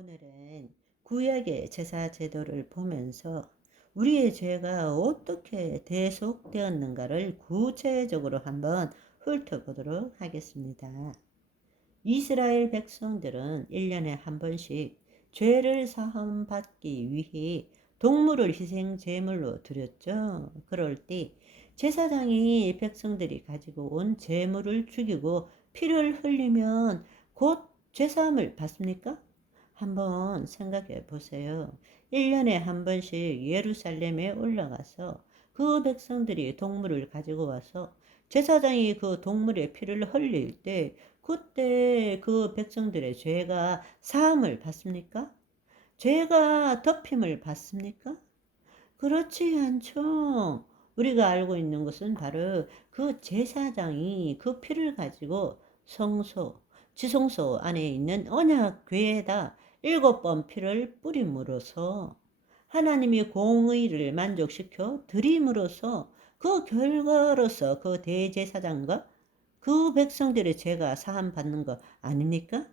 오늘은 구약의 제사 제도를 보면서 우리의 죄가 어떻게 대속되었는가를 구체적으로 한번 훑어보도록 하겠습니다. 이스라엘 백성들은 1년에 한 번씩 죄를 사함받기 위해 동물을 희생 제물로 드렸죠. 그럴 때 제사장이 백성들이 가지고 온 제물을 죽이고 피를 흘리면 곧 죄사함을 받습니까? 한번 생각해 보세요. 1년에 한 번씩 예루살렘에 올라가서 그 백성들이 동물을 가지고 와서 제사장이 그 동물의 피를 흘릴 때 그때 그 백성들의 죄가 사함을 받습니까? 죄가 덮임을 받습니까? 그렇지 않죠. 우리가 알고 있는 것은 바로 그 제사장이 그 피를 가지고 성소, 지성소 안에 있는 언약궤에다 7번 피를 뿌림으로써 하나님이 공의를 만족시켜 드림으로써 그 결과로서 그 대제사장과 그 백성들의 죄가 사함 받는 거 아닙니까?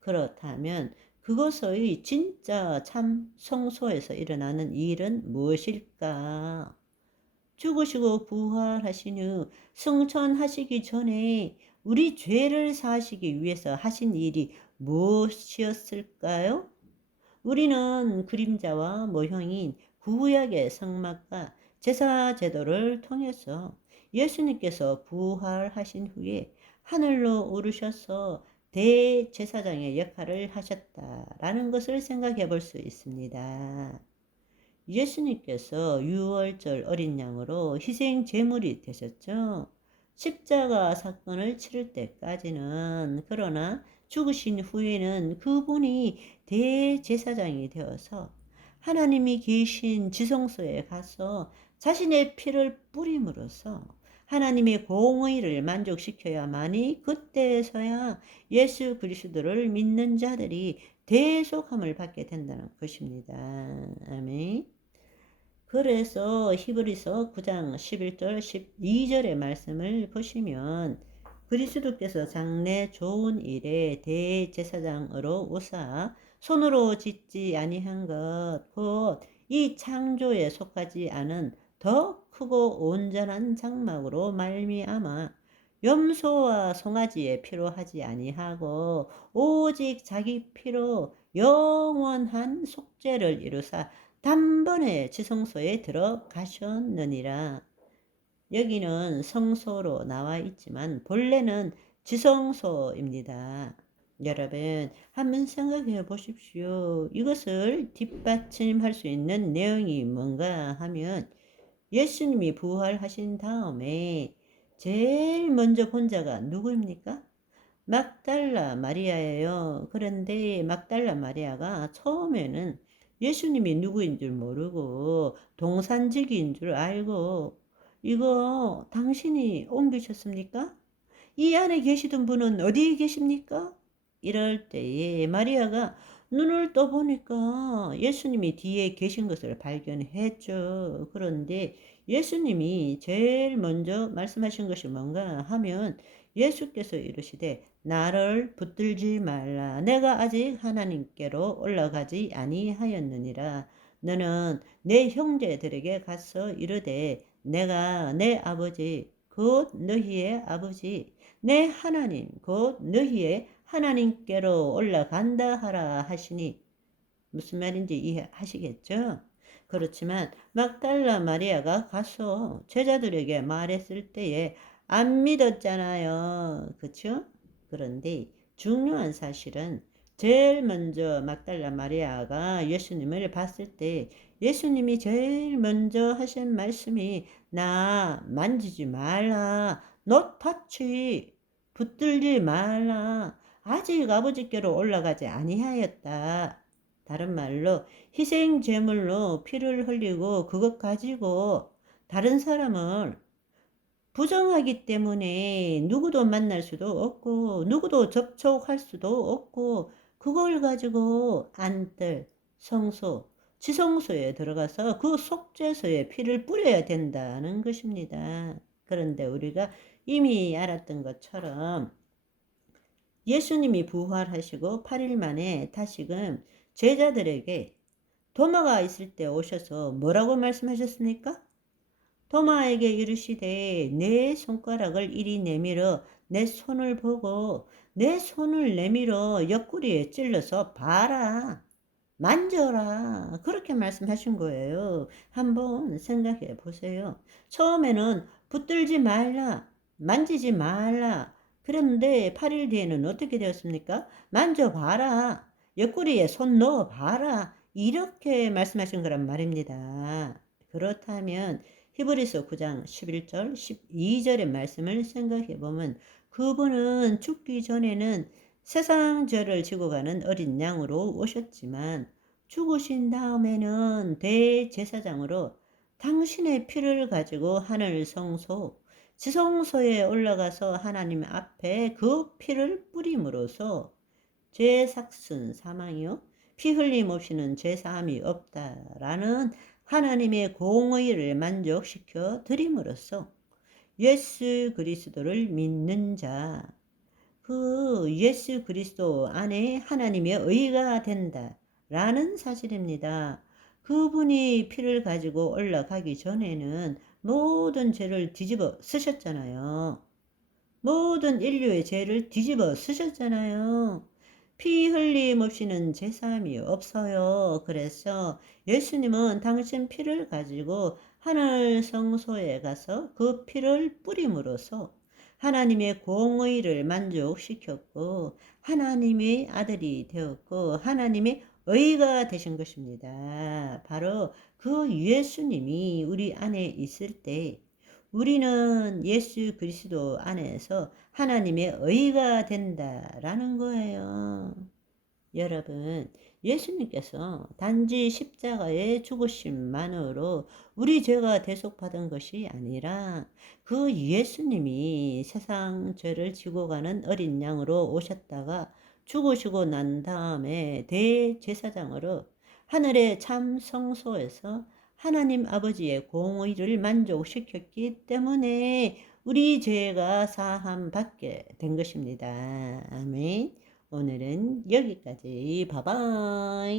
그렇다면 그것의 진짜 참 성소에서 일어나는 일은 무엇일까? 죽으시고 부활하신 후 승천하시기 전에 우리 죄를 사하시기 위해서 하신 일이 무엇이었을까요? 우리는 그림자와 모형인 구약의 성막과 제사 제도를 통해서 예수님께서 부활하신 후에 하늘로 오르셔서 대제사장의 역할을 하셨다라는 것을 생각해 볼 수 있습니다. 예수님께서 유월절 어린 양으로 희생 제물이 되셨죠. 십자가 사건을 치를 때까지는, 그러나 죽으신 후에는 그분이 대제사장이 되어서 하나님이 계신 지성소에 가서 자신의 피를 뿌림으로써 하나님의 공의를 만족시켜야만이 그때서야 예수 그리스도를 믿는 자들이 대속함을 받게 된다는 것입니다. 아멘. 그래서 히브리서 9장 11절 12절의 말씀을 보시면 그리스도께서 장래 좋은 일에 대제사장으로 오사 손으로 짓지 아니한 것 곧 이 창조에 속하지 않은 더 크고 온전한 장막으로 말미암아 염소와 송아지의 피로 하지 아니하고 오직 자기 피로 영원한 속죄를 이루사 단번에 지성소에 들어가셨느니라. 여기는 성소로 나와 있지만 본래는 지성소입니다. 여러분 한번 생각해 보십시오. 이것을 뒷받침할 수 있는 내용이 뭔가 하면 예수님이 부활하신 다음에 제일 먼저 본 자가 누구입니까? 막달라 마리아예요. 그런데 막달라 마리아가 처음에는 예수님이 누구인 줄 모르고 동산직인 줄 알고 이거 당신이 옮기셨습니까? 이 안에 계시던 분은 어디에 계십니까? 이럴 때에 마리아가 눈을 떠보니까 예수님이 뒤에 계신 것을 발견했죠. 그런데 예수님이 제일 먼저 말씀하신 것이 뭔가 하면 예수께서 이르시되 나를 붙들지 말라. 내가 아직 하나님께로 올라가지 아니하였느니라. 너는 내 형제들에게 가서 이르되 내가 내 아버지 곧 너희의 아버지 내 하나님 곧 너희의 하나님께로 올라간다 하라 하시니 무슨 말인지 이해하시겠죠? 그렇지만 막달라 마리아가 가서 제자들에게 말했을 때에 안 믿었잖아요. 그쵸? 그런데 중요한 사실은 제일 먼저 막달라 마리아가 예수님을 봤을 때 예수님이 제일 먼저 하신 말씀이 나 만지지 말라. Not touch. 붙들지 말라. 아직 아버지께로 올라가지 아니하였다. 다른 말로 희생 제물로 피를 흘리고 그것 가지고 다른 사람을 부정하기 때문에 누구도 만날 수도 없고 누구도 접촉할 수도 없고 그걸 가지고 안뜰 성소 지성소에 들어가서 그 속죄소에 피를 뿌려야 된다는 것입니다. 그런데 우리가 이미 알았던 것처럼 예수님이 부활하시고 8일 만에 다시금 제자들에게 도마가 있을 때 오셔서 뭐라고 말씀하셨습니까? 도마에게 이르시되 내 손가락을 이리 내밀어 내 손을 보고 내 손을 내밀어 옆구리에 찔러서 봐라. 만져라. 그렇게 말씀하신 거예요. 한번 생각해 보세요. 처음에는 붙들지 말라. 만지지 말라. 그런데 8일 뒤에는 어떻게 되었습니까? 만져봐라. 옆구리에 손 넣어봐라. 이렇게 말씀하신 거란 말입니다. 그렇다면 히브리서 9장 11절, 12절의 말씀을 생각해 보면 그분은 죽기 전에는 세상 죄를 지고 가는 어린 양으로 오셨지만 죽으신 다음에는 대제사장으로 당신의 피를 가지고 하늘 성소, 지성소에 올라가서 하나님 앞에 그 피를 뿌림으로써 죄 삭슨 사망이요 피 흘림 없이는 죄 사함이 없다라는 하나님의 공의를 만족시켜 드림으로써 예수 그리스도를 믿는 자, 그 예수 그리스도 안에 하나님의 의가 된다라는 사실입니다. 그분이 피를 가지고 올라가기 전에는 모든 죄를 뒤집어 쓰셨잖아요. 모든 인류의 죄를 뒤집어 쓰셨잖아요. 피 흘림 없이는 제사함이 없어요. 그래서 예수님은 당신 피를 가지고 하늘 성소에 가서 그 피를 뿌림으로써 하나님의 공의를 만족시켰고 하나님의 아들이 되었고 하나님의 의가 되신 것입니다. 바로 그 예수님이 우리 안에 있을 때 우리는 예수 그리스도 안에서 하나님의 의가 된다라는 거예요. 여러분, 예수님께서 단지 십자가의 죽으심만으로 우리 죄가 대속받은 것이 아니라 그 예수님이 세상 죄를 지고 가는 어린 양으로 오셨다가 죽으시고 난 다음에 대제사장으로 하늘의 참 성소에서 하나님 아버지의 공의를 만족시켰기 때문에 우리 죄가 사함 받게 된 것입니다. 아멘. 오늘은 여기까지. 바이바이.